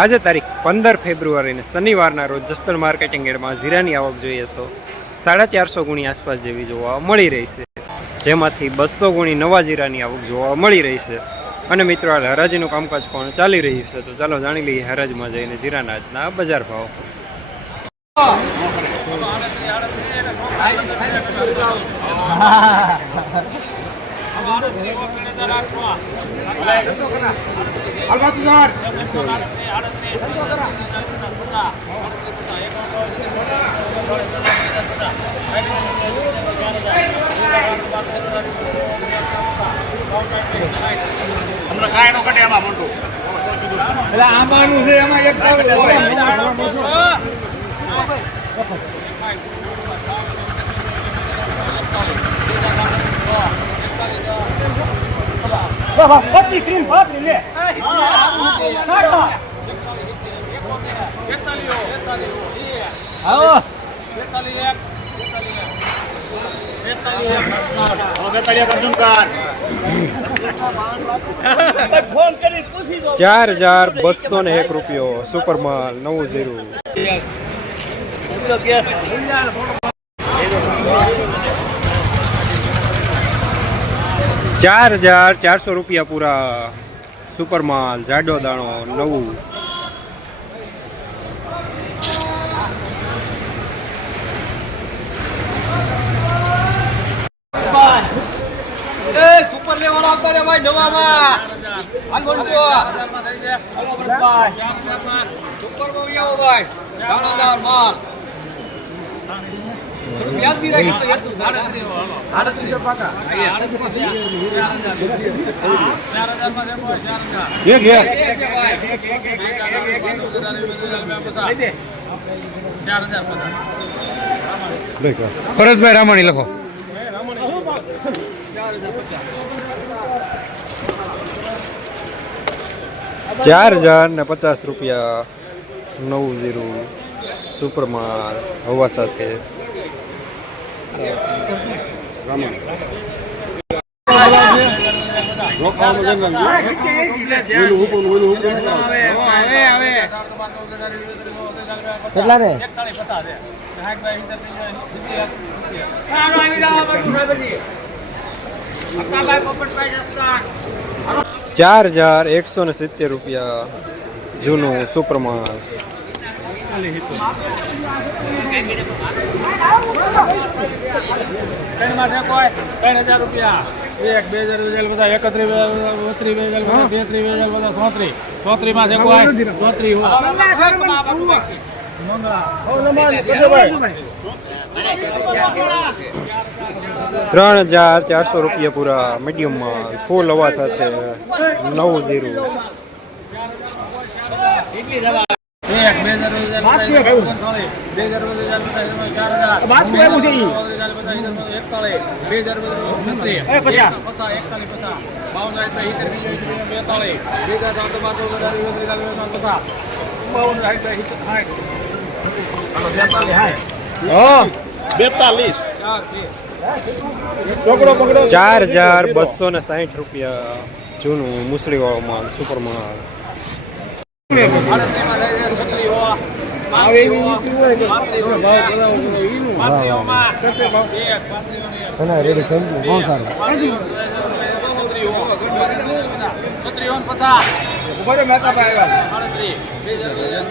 આજે તારીખ પંદર ફેબ્રુઆરીને શનિવારના રોજ જસ્તર માર્કેટિંગ એડમાં જીરાની આવક જોઈએ તો સાડા ચારસો ગુણી આસપાસ જેવી જોવા મળી રહી છે. જેમાંથી બસો ગુણી નવા જીરાની આવક જોવા મળી રહી છે. અને મિત્રો હાલ હરાજીનું કામકાજ પણ ચાલી રહ્યું છે. તો ચાલો જાણી લઈએ હરાજમાં જઈને જીરાના આજના બજાર ભાવ. હમણાં કાંઈ નો એમાં મોટું. એટલે આંબાનું છે એમાં એક પચીસ ત્રીસ લે આવો બેતાળીયા કરજુન કાર ફોન કરી ચાર હજાર બસો ને એક રૂપિયો સુપર માલ નવું જીરું ચાર હજાર ચારસો રૂપિયા પૂરા. સુપરમાલ જાડો દાણો નવું. સુપર લેવલ આવતા રે ભાઈ નવામાં. હાલ બોલજો સુપર બહુ આવો ભાઈ. દાણાદાર માલ યાદ બી રાખી તો યાદ આડત્રીસો પાકા એક એક ભરતભાઈ રામાણી લખો. ચાર હજાર ને પચાસ રૂપિયા નવું જીરું સુપરમાં હવા સાથે કેટલા રે ચાર હજાર એકસો ને સિત્તેર રૂપિયા જૂનું સુપરમાલ ત્રણ હજાર રૂપિયા. એક બે હજાર વેચાયેલ બધા એકત્રીસ બત્રીસ વેચાયેલ બધા તેત્રીસ વેચાયેલ બધા ચોત્રીસ. ચોત્રીસમાં છે કોઈ ચોત્રીસ ત્રણ હજાર ચારસો રૂપિયા પૂરા મીડિયમમાં ફૂલ હવા સાથે નવ જીરું એક બે હજાર બે હજાર ચાર હજાર. બે એકતાલીસ પચાસ, બાવન બે ત્રણસો પચાસ, પચાસ, બાવન સાઠ, બેતાલીસ. ચાર બસો ને સાહીઠ રૂપિયા જૂનું મુસળીવાળો માલ સુપરમાલ આડત્રીસમાં જાય છે, છત્રીસ હો. પાંત્રીસ હો. પાંત્રીસ હો. પાંત્રીસ હોમાં. એક, પાંત્રીસ હોની એક. બે, પાંત્રીસ હો. છત્રીસ હો. છત્રીસ હો ને પચાસ. આડત્રીસ. બે હજાર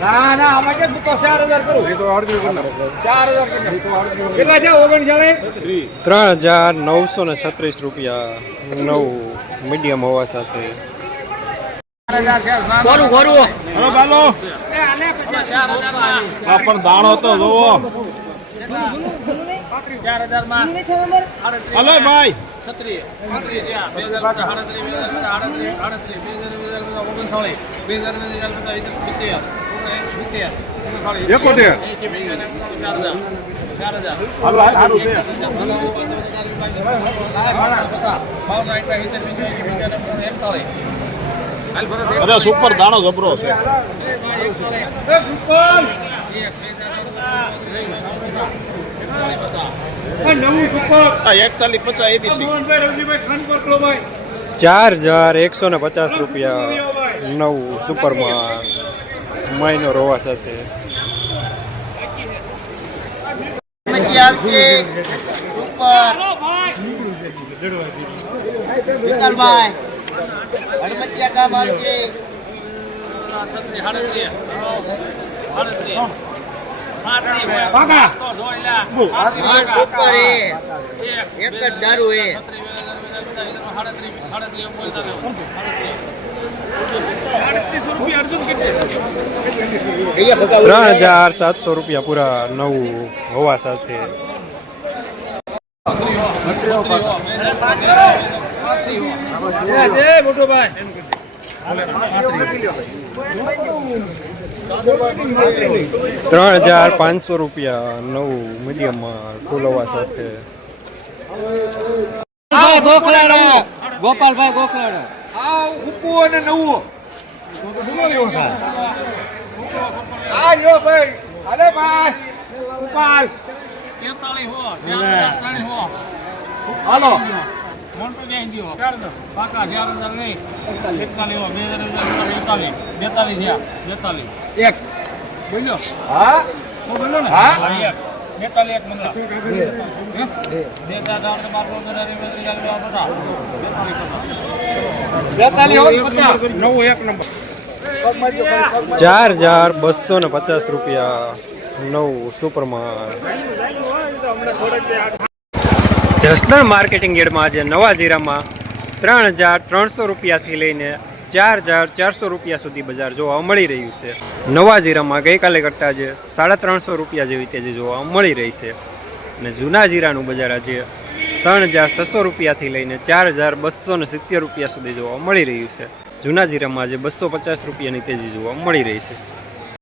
ના ના આમાં ચાર હજાર કરું ચાર હજાર કેટલા છે ઓગણચાળીસ ત્રણ હજાર નવસો ને છત્રીસ રૂપિયા નવ મીડિયમ હોવા સાથે. પણ દાણો તો જોવો. હલો ભાઈ. છત્રીસ પાંત્રીસ. બે હજાર બધા આડત્રીસ, બે હજાર બધા આડત્રીસ, આડત્રીસ, બે હજાર બધા બધા ઓગણસાળી, બે હજાર બધા બધા સિત્તેર, સિત્તેર, એકોતેર. બે હજાર ચાર હજાર, ચાર હજાર. અરે સુપર દાણો ગભરો છે સુપર એકતાલીસ પચાસ એબીસી ચાર હજાર એકસો ને પચાસ રૂપિયા. નવું સુપરમાં માઇનો રોવા સાથે. વિશાલભાઈ ત્રણ હજાર સાતસો રૂપિયા પૂરા નવું હોવા સાથે. મોટો ભાઈ ત્રણ હજાર પાંચસો રૂપિયા નવું મીડિયમમાં ખોલવા સાથે. ગોપાલભાઈ ગોખલાડા. આ ઉપ્પુ અને નવું. આ લ્યો ભાઈ. અરે ભાઈ. ઉપાલ તેતાલીસ હો તેતાલીસ હો હાલો. મોટો બેન ગયો પાકા ચાર હજાર નહીં એકતાલીસ બે હજાર બેતાલીસ બેતાલીસ થયા બેતાલીસ એક. બોલ્યો હા? હું? બોલ્યો ને હા. બેતાલીસ એક મંગળા બે ચાર તો બાર પંદર હજાર બધા બેતાલીસ પચાસ? બેતાલી હોય પચાસ નવું એક નંબર. ચાર હજાર બસો ને પચાસ રૂપિયા નવ સુપરમાં જસદણ માર્કેટિંગ યાર્ડમાં આજે નવા જીરામાં ત્રણ હજાર ત્રણસો રૂપિયાથી લઈને ચાર હજાર ચારસો રૂપિયા સુધી બજાર જોવા મળી રહ્યું છે. નવા જીરામાં ગઈકાલે કરતાં આજે સાડા ત્રણસો રૂપિયા જેવી તેજી જોવા મળી રહી છે. અને જૂના જીરાનું બજાર આજે ત્રણ હજાર છસો રૂપિયાથી લઈને ચાર હજાર બસો ને સિત્તેર રૂપિયા સુધી જોવા મળી રહ્યું છે. જૂના જીરામાં આજે બસો પચાસ રૂપિયાની તેજી જોવા મળી રહી છે.